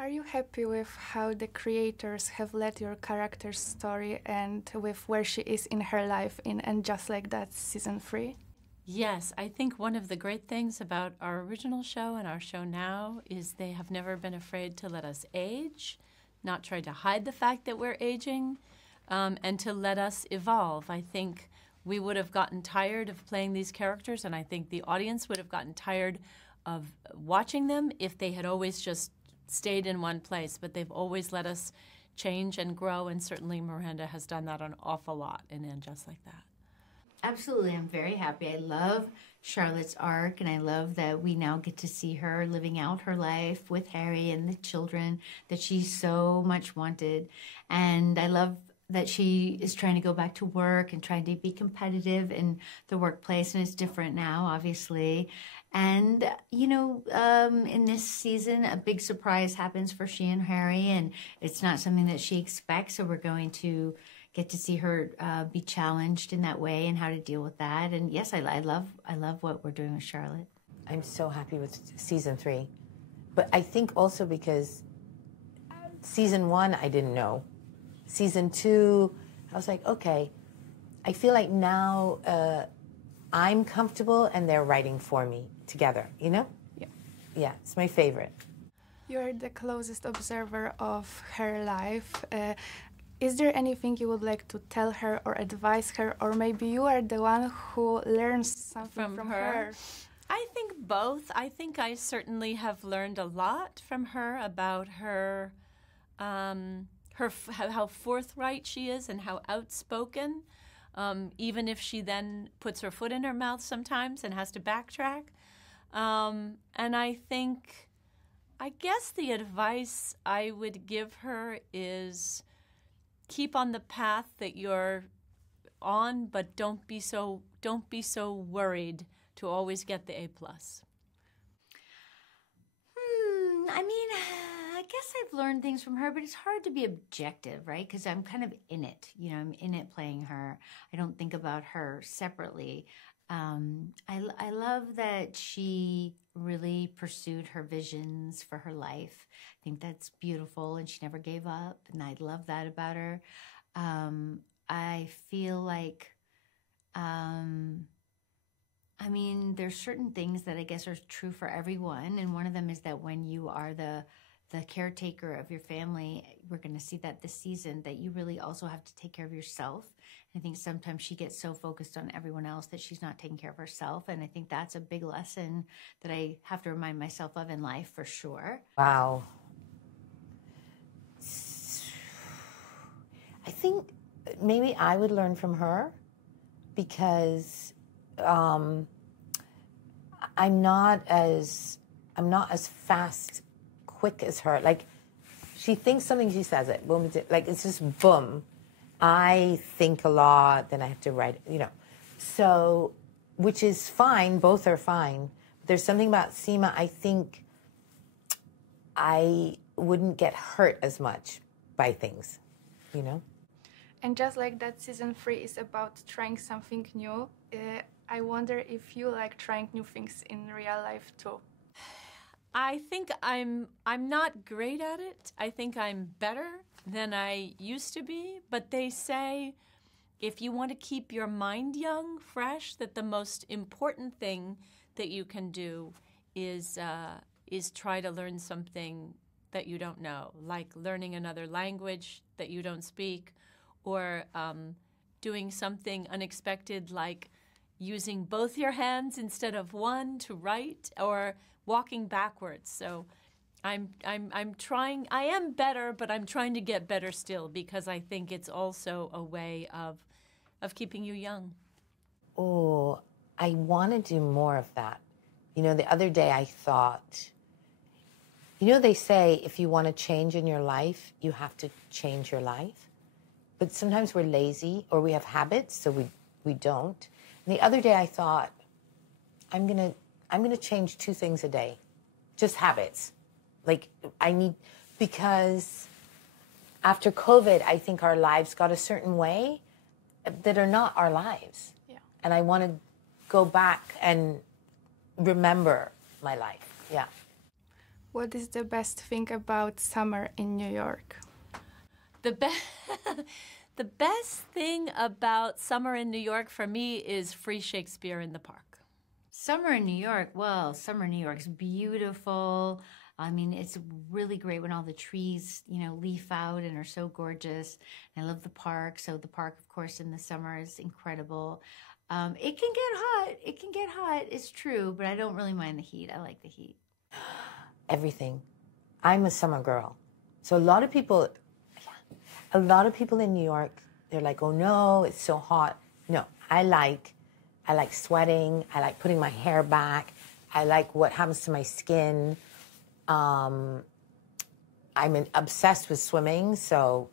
Are you happy with how the creators have led your character's story and with where she is in her life in And Just Like That season 3? Yes, I think one of the great things about our original show and our show now is they have never been afraid to let us age, not try to hide the fact that we're aging, and to let us evolve. I think we would have gotten tired of playing these characters, and I think the audience would have gotten tired of watching them if they had always just stayed in one place. But they've always let us change and grow, and certainly Miranda has done that an awful lot in And Just Like That. Absolutely, I'm very happy. I love Charlotte's arc, and I love that we now get to see her living out her life with Harry and the children that she so much wanted. And I love that she is trying to go back to work and trying to be competitive in the workplace, and it's different now, obviously. And, you know, in this season, a big surprise happens for she and Harry, and it's not something that she expects, so we're going to get to see her be challenged in that way and how to deal with that. And yes, I love what we're doing with Charlotte. I'm so happy with season 3. But I think also because season 1, I didn't know. Season 2, I was like, okay, I feel like now I'm comfortable and they're writing for me together, you know? Yeah. Yeah, it's my favorite. You're the closest observer of her life. Is there anything you would like to tell her or advise her, or maybe you are the one who learns something from her? I think both. I think I certainly have learned a lot from her about her, how forthright she is and how outspoken, even if she then puts her foot in her mouth sometimes and has to backtrack. And I guess the advice I would give her is keep on the path that you're on, but don't be so worried to always get the A+. I mean, I guess I've learned things from her, but it's hard to be objective, right? Because I'm kind of in it. You know, I'm in it playing her. I don't think about her separately. I love that she really pursued her visions for her life. I think that's beautiful, and she never gave up, and I love that about her. I feel like, I mean, there's certain things that I guess are true for everyone, and one of them is that when you are the caretaker of your family, we're going to see that this season, that you really also have to take care of yourself. I think sometimes she gets so focused on everyone else that she's not taking care of herself, and I think that's a big lesson that I have to remind myself of in life for sure. Wow. I think maybe I would learn from her because I'm not as fast, quick as her. Like, she thinks something, she says it. Boom, like, it's just boom. I think a lot, then I have to write it, you know. So, which is fine, both are fine. There's something about Seemę, I think I wouldn't get hurt as much by things, you know? And Just Like That season 3 is about trying something new. I wonder if you like trying new things in real life too. I think I'm not great at it. I think I'm better than I used to be. But they say if you want to keep your mind young, fresh, that the most important thing that you can do is try to learn something that you don't know, like learning another language that you don't speak, or doing something unexpected like using both your hands instead of one to write, or walking backwards. So I'm trying. I am better, but I'm trying to get better still, because I think it's also a way of keeping you young. Oh, I want to do more of that. You know, the other day I thought, you know, they say if you want to change in your life, you have to change your life. But sometimes we're lazy or we have habits, so we don't. And the other day I thought, I'm gonna change 2 things a day, just habits. Like because after COVID, I think our lives got a certain way that are not our lives. Yeah. And I want to go back and remember my life. Yeah. What is the best thing about summer in New York? The the best thing about summer in New York for me is free Shakespeare in the park. Summer in New York, well, summer in New York's beautiful. I mean, it's really great when all the trees, leaf out and are so gorgeous. I love the park. So the park, of course, in the summer is incredible. It can get hot. It can get hot. It's true, but I don't really mind the heat. I like the heat. Everything. I'm a summer girl. So a lot of people in New York, they're like, oh no, it's so hot. No, I like sweating. I like putting my hair back. I like what happens to my skin. I'm obsessed with swimming, so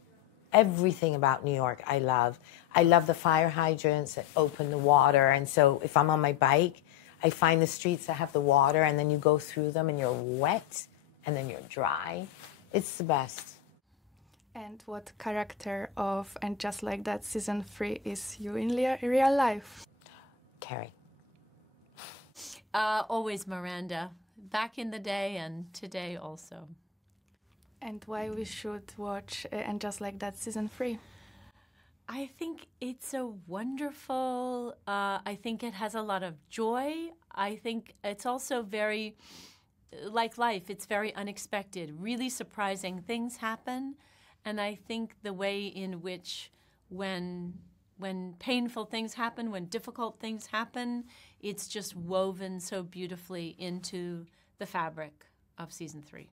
everything about New York I love. I love the fire hydrants that open the water, and so if I'm on my bike, I find the streets that have the water, and then you go through them and you're wet, and then you're dry. It's the best. And what character of And Just Like That season 3 is you in real life? Carrie. Always Miranda. Back in the day and today also. And why we should watch And Just Like That season 3? I think it's a wonderful, I think it has a lot of joy. I think it's also very, like life, it's very unexpected. Really surprising things happen. And I think the way in which when painful things happen, when difficult things happen, it's just woven so beautifully into the fabric of season 3.